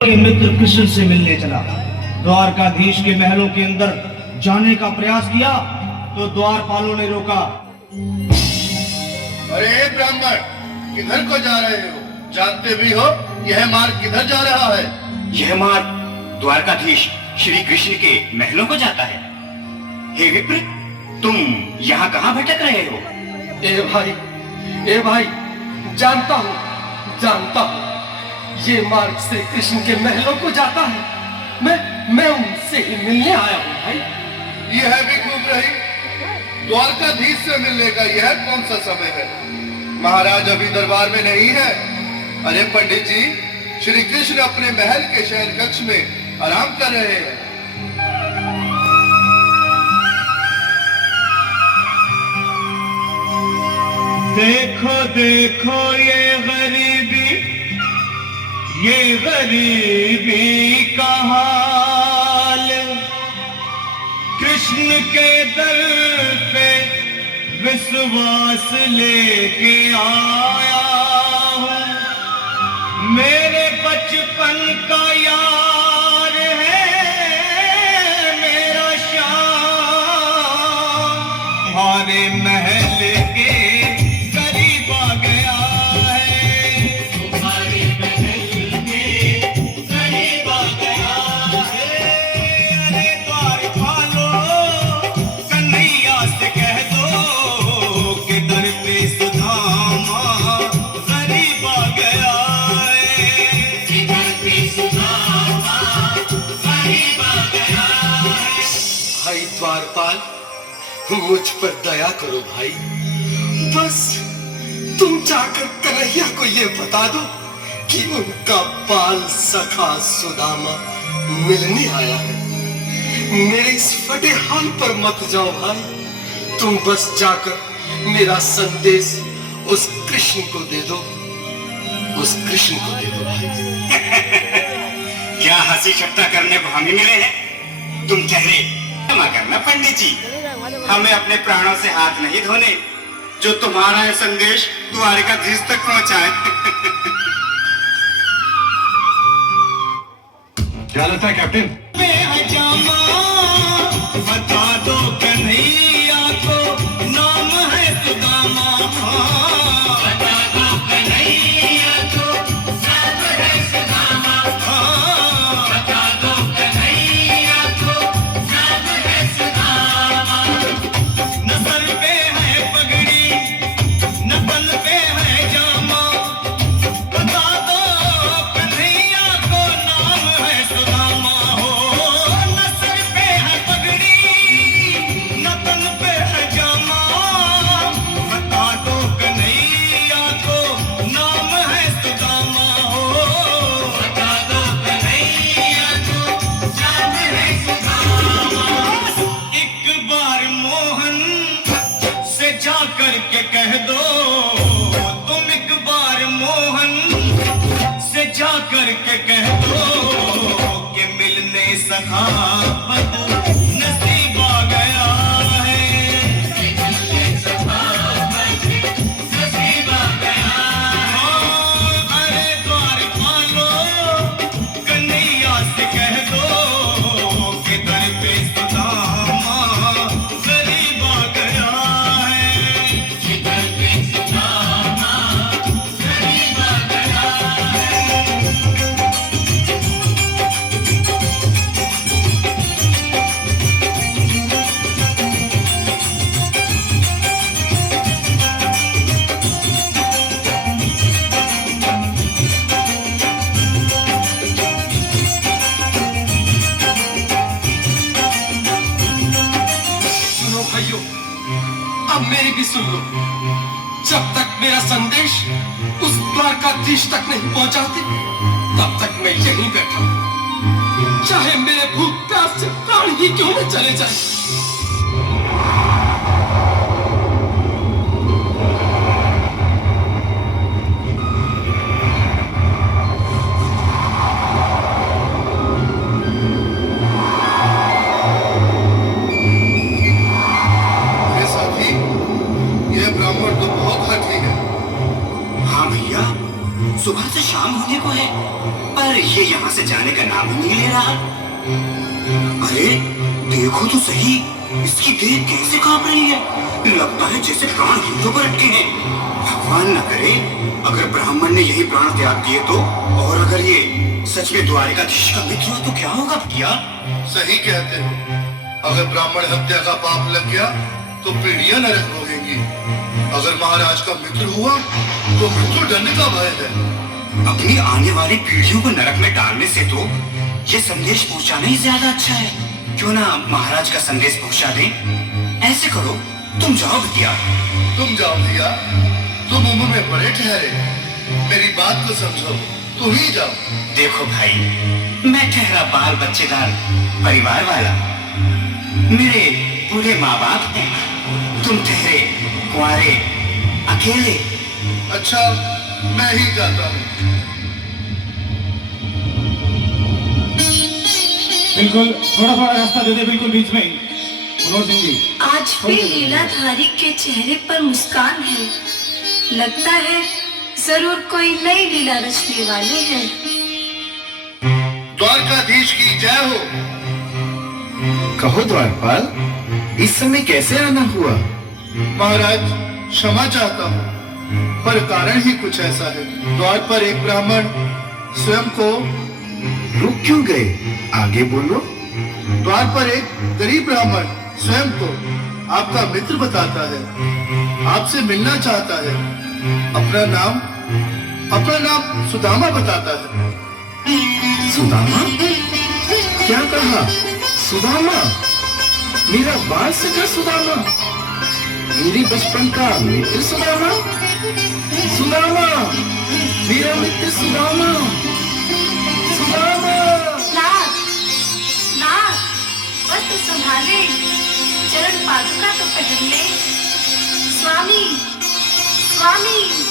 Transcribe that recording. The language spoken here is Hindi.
के मित्र कृष्ण से मिलने चला। द्वारकाधीश के महलों के अंदर जाने का प्रयास किया तो द्वारपालों ने रोका। अरे ब्राह्मण, किधर को जा रहे हो? जानते भी हो यह मार्ग किधर जा रहा है? यह मार्ग द्वारकाधीश श्री कृष्ण के महलों को जाता है। हे विप्र, तुम यहाँ कहाँ भटक रहे हो? ए भाई, जानता हूँ ये मार्ग श्री कृष्ण के महलों को जाता है। मैं उनसे ही मिलने आया हूँ भाई। यह भी खूब रही, द्वारकाधीश से मिलने का यह कौन सा समय है? महाराज अभी दरबार में नहीं है। अरे पंडित जी, श्री कृष्ण अपने महल के शयन कक्ष में आराम कर रहे हैं। देखो देखो ये गरीबी का हाल, कृष्ण के दर पे विश्वास लेके आया हूँ। मेरे बचपन का यार है मेरा श्याम, हमारे महल के करीब आ गया है। तुम्हारे महल के करीब आ गया है। अरे द्वारपालो, कन्हैया से कह दो कि दर पे सुदामा करीब आ गया है। दर पे सुदामा करीब आ गया है। भाई द्वारपाल, मुझ पर दया करो भाई। बस तुम जाकर कन्हैया को ये बता दो कि उनका बाल सखा सुदामा मिलने आया है। मेरे इस फटे हाल पर मत जाओ भाई। तुम बस जाकर मेरा संदेश उस कृष्ण को दे दो। भाई। क्या हंसी ठट्टा करने को हम ही मिले हैं? तुम ठहरे, क्षमा करना पंडित जी, हमें अपने प्राणों से हाथ नहीं धोने जो तुम्हारा यह संदेश द्वारकाधीश तक पहुंचाए। क्या लगता है कैप्टन? बता दो कन्हैया को नाम है सुदामा। बता दो कन्हैया को नाम है सुदामा। बता दो कन्हैया को नाम है सुदामा। न सर पे है पगड़ी, न तन पे है जामा। बता दो कन्हैया को नाम है सुदामा। हो न सर पे है पगड़ी, न तन पे है जामा। बता दो कन्हैया को नाम है सुदामा। हो बता दो कन्हैया को नाम है सुदामा। एक बार मोहन से जा करके कह दो, तुम एक बार मोहन से जा करके कह दो कि मिलने सखावत नसीब आ गया है। मिलने सखावत नसीब आ गया है। अरे द्वारपालो, कन्हैया से कह दो कि दर पे सुदामा करीब आ गया है। दर पे सुदामा करीब आ गया है। सुनो भाइयों, अब मेरी भी सुन लो। जब तक मेरा संदेश उस द्वारकाधीश तक नहीं पहुंचाते, तब तक मैं यहीं बैठा हूं। चाहे मेरे भूख प्यास से प्राण ही क्यों न चले जाए। अरे साथी, यह ब्राह्मण तो बहुत हठी है। हाँ भैया, सुबह से शाम होने को है, पर ये यहाँ से जाने का नाम ही नहीं ले रहा। अरे देखो तो सही, इसकी देह कैसे कांप रही है। लगता है जैसे प्राण घुटनों पर अटके हैं। भगवान न करे अगर ब्राह्मण ने यही प्राण त्याग दिए तो, और अगर ये सच में द्वारिकाधीश का मित्र हो तो क्या होगा भैया? सही कहते हो, अगर ब्राह्मण हत्या का पाप लग गया तो पीढ़ियां नरक भोगेंगी। अगर महाराज का मित्र हुआ तो मृत्यु दंड का भय है। अपनी आने वाली पीढ़ियों को नरक में डालने से तो ये संदेश पहुंचाना ही ज्यादा अच्छा है। क्यों ना महाराज का संदेश पहुंचा दें? ऐसे करो, तुम जाओ भैया। तुम जाओ भैया, तुम उम्र में बड़े ठहरे, मेरी बात को समझो, तुम ही जाओ। देखो भाई, मैं ठहरा बाल बच्चेदार परिवार वाला, मेरे बूढ़े माँ बाप हैं, तुम ठहरे कुंवारे अकेले। अच्छा, मैं ही जाता हूँ। बिल्कुल, थोड़ा थोड़ा रास्ता दे दे, बिल्कुल बीच में ही। मनोहर सिंह जी, आज भी लीलाधारी के चेहरे पर मुस्कान है। लगता है जरूर कोई नई लीला रचने वाले हैं। द्वारकाधीश की जय हो। कहो द्वारपाल, इस समय कैसे आना हुआ? महाराज, क्षमा चाहता हूँ, पर कारण ही कुछ ऐसा है। द्वार पर एक ब्राह्मण स्वयं को रुक क्यों गए? आगे बोलो। द्वार पर एक गरीब ब्राह्मण स्वयं को आपका मित्र बताता है, आपसे मिलना चाहता है। अपना नाम सुदामा बताता है। सुदामा? क्या कहा? सुदामा? मेरा बाल सखा सुदामा? मेरे बचपन का मित्र सुदामा? सुदामा, मेरा मित्र सुदामा, सुदामा। नाथ, नाथ, बस तो संभाले, चरण पादुका तो पहन ले। स्वामी, स्वामी।